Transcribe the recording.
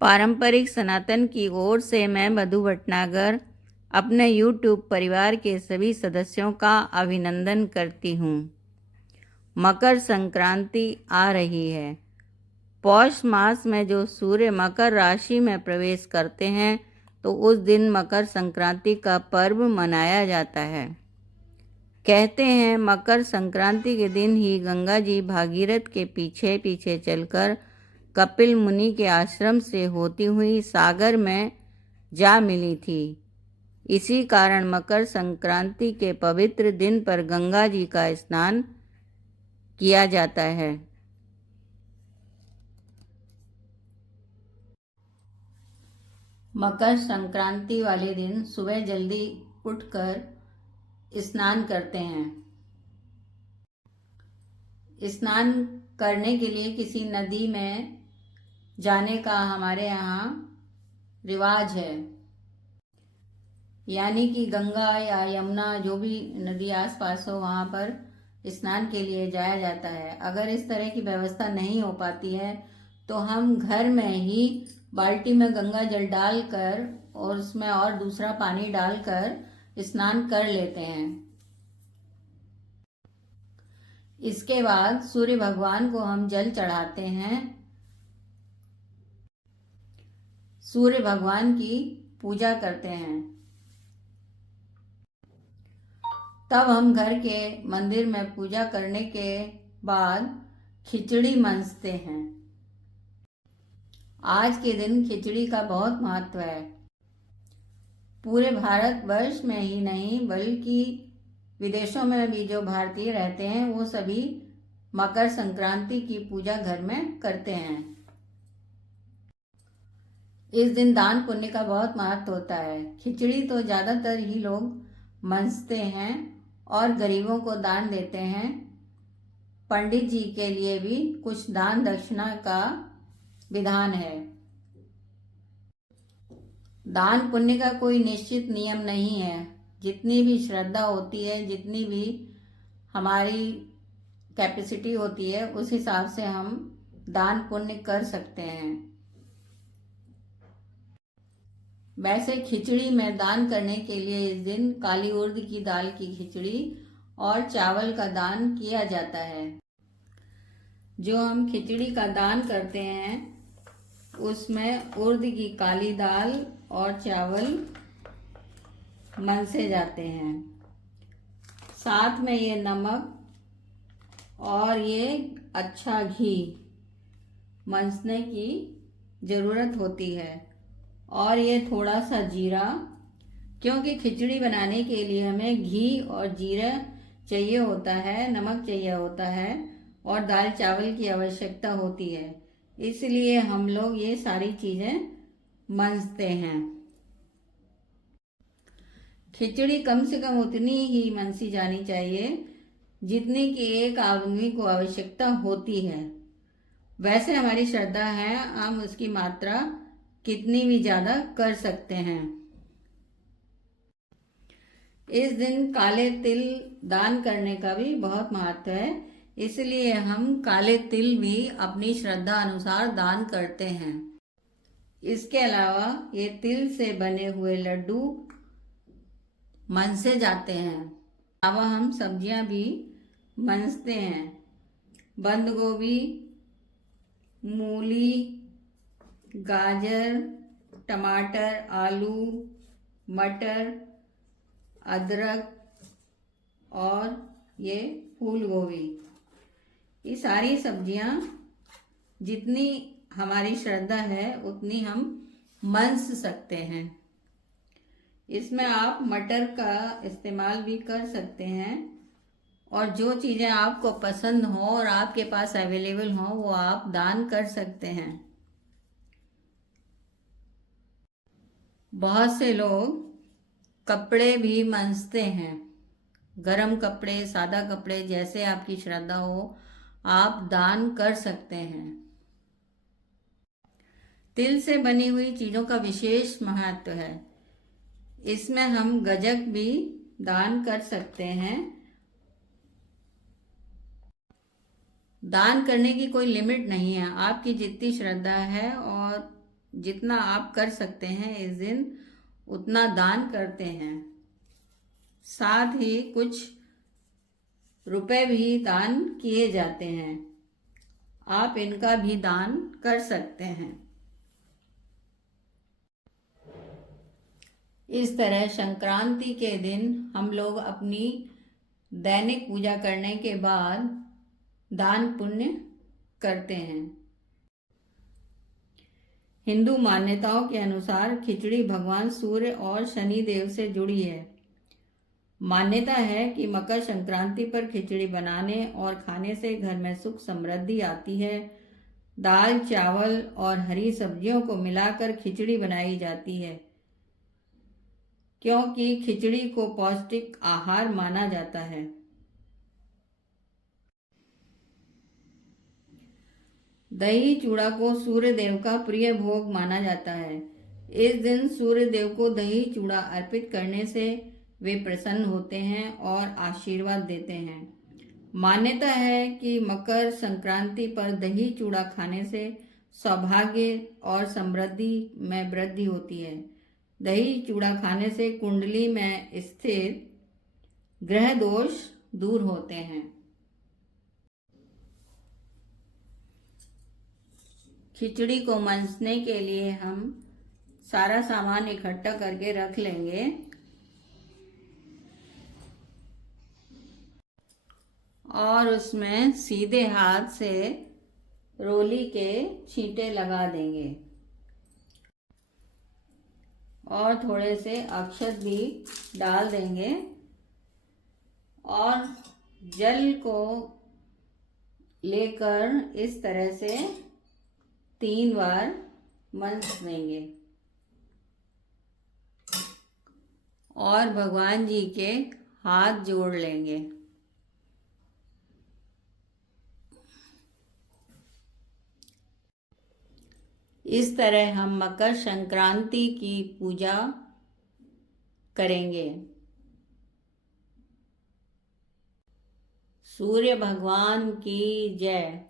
पारंपरिक सनातन की ओर से मैं मधु भटनागर अपने यूट्यूब परिवार के सभी सदस्यों का अभिनंदन करती हूँ। मकर संक्रांति आ रही है। पौष मास में जो सूर्य मकर राशि में प्रवेश करते हैं तो उस दिन मकर संक्रांति का पर्व मनाया जाता है। कहते हैं मकर संक्रांति के दिन ही गंगा जी भागीरथ के पीछे पीछे चलकर कपिल मुनि के आश्रम से होती हुई सागर में जा मिली थी। इसी कारण मकर संक्रांति के पवित्र दिन पर गंगा जी का स्नान किया जाता है। मकर संक्रांति वाले दिन सुबह जल्दी उठकर स्नान करते हैं। स्नान करने के लिए किसी नदी में जाने का हमारे यहाँ रिवाज है, यानी कि गंगा या यमुना जो भी नदी आसपास हो वहाँ पर स्नान के लिए जाया जाता है। अगर इस तरह की व्यवस्था नहीं हो पाती है तो हम घर में ही बाल्टी में गंगा जल डालकर और उसमें और दूसरा पानी डालकर स्नान कर लेते हैं। इसके बाद सूर्य भगवान को हम जल चढ़ाते हैं। सूर्य भगवान की पूजा करते हैं। तब हम घर के मंदिर में पूजा करने के बाद खिचड़ी मनसते हैं। आज के दिन खिचड़ी का बहुत महत्व है। पूरे भारतवर्ष में ही नहीं बल्कि विदेशों में भी जो भारतीय रहते हैं वो सभी मकर संक्रांति की पूजा घर में करते हैं। इस दिन दान पुण्य का बहुत महत्व होता है। खिचड़ी तो ज़्यादातर ही लोग मनसते हैं और गरीबों को दान देते हैं। पंडित जी के लिए भी कुछ दान दक्षिणा का विधान है। दान पुण्य का कोई निश्चित नियम नहीं है। जितनी भी श्रद्धा होती है, जितनी भी हमारी कैपेसिटी होती है, उस हिसाब से हम दान पुण्य कर सकते हैं। वैसे खिचड़ी में दान करने के लिए इस दिन काली उर्द की दाल की खिचड़ी और चावल का दान किया जाता है। जो हम खिचड़ी का दान करते हैं उसमें उर्द की काली दाल और चावल मनसे जाते हैं। साथ में ये नमक और ये अच्छा घी मनसने की ज़रूरत होती है और ये थोड़ा सा जीरा, क्योंकि खिचड़ी बनाने के लिए हमें घी और जीरा चाहिए होता है, नमक चाहिए होता है और दाल चावल की आवश्यकता होती है। इसलिए हम लोग ये सारी चीज़ें मनसते हैं। खिचड़ी कम से कम उतनी ही मनसी जानी चाहिए जितनी कि एक आदमी को आवश्यकता होती है। वैसे हमारी श्रद्धा है, हम उसकी मात्रा कितनी भी ज़्यादा कर सकते हैं। इस दिन काले तिल दान करने का भी बहुत महत्व है, इसलिए हम काले तिल भी अपनी श्रद्धा अनुसार दान करते हैं। इसके अलावा ये तिल से बने हुए लड्डू मनसे जाते हैं। अलावा हम सब्जियां भी मनसते हैं। बंद गोभी, मूली, गाजर, टमाटर, आलू, मटर, अदरक और ये फूल गोभी, ये सारी सब्जियां जितनी हमारी श्रद्धा है उतनी हम मनस सकते हैं। इसमें आप मटर का इस्तेमाल भी कर सकते हैं और जो चीज़ें आपको पसंद हो और आपके पास अवेलेबल हो वो आप दान कर सकते हैं। बहुत से लोग कपड़े भी मनसते हैं। गरम कपड़े, सादा कपड़े, जैसे आपकी श्रद्धा हो आप दान कर सकते हैं। तिल से बनी हुई चीज़ों का विशेष महत्व है। इसमें हम गज्जक भी दान कर सकते हैं। दान करने की कोई लिमिट नहीं है, आपकी जितनी श्रद्धा है और जितना आप कर सकते हैं इस दिन उतना दान करते हैं। साथ ही कुछ रुपए भी दान किए जाते हैं, आप इनका भी दान कर सकते हैं। इस तरह संक्रांति के दिन हम लोग अपनी दैनिक पूजा करने के बाद दान पुण्य करते हैं। हिंदू मान्यताओं के अनुसार खिचड़ी भगवान सूर्य और शनि देव से जुड़ी है। मान्यता है कि मकर संक्रांति पर खिचड़ी बनाने और खाने से घर में सुख समृद्धि आती है। दाल, चावल और हरी सब्जियों को मिलाकर खिचड़ी बनाई जाती है, क्योंकि खिचड़ी को पौष्टिक आहार माना जाता है। दही चूड़ा को सूर्य देव का प्रिय भोग माना जाता है। इस दिन सूर्य देव को दही चूड़ा अर्पित करने से वे प्रसन्न होते हैं और आशीर्वाद देते हैं। मान्यता है कि मकर संक्रांति पर दही चूड़ा खाने से सौभाग्य और समृद्धि में वृद्धि होती है। दही चूड़ा खाने से कुंडली में स्थित ग्रह दोष दूर होते हैं। खिचड़ी को मनसने के लिए हम सारा सामान इकट्ठा करके रख लेंगे और उसमें सीधे हाथ से रोली के छींटे लगा देंगे और थोड़े से अक्षत भी डाल देंगे और जल को लेकर इस तरह से 3 बार मंस देंगे और भगवान जी के हाथ जोड़ लेंगे। इस तरह हम मकर संक्रांति की पूजा करेंगे। सूर्य भगवान की जय।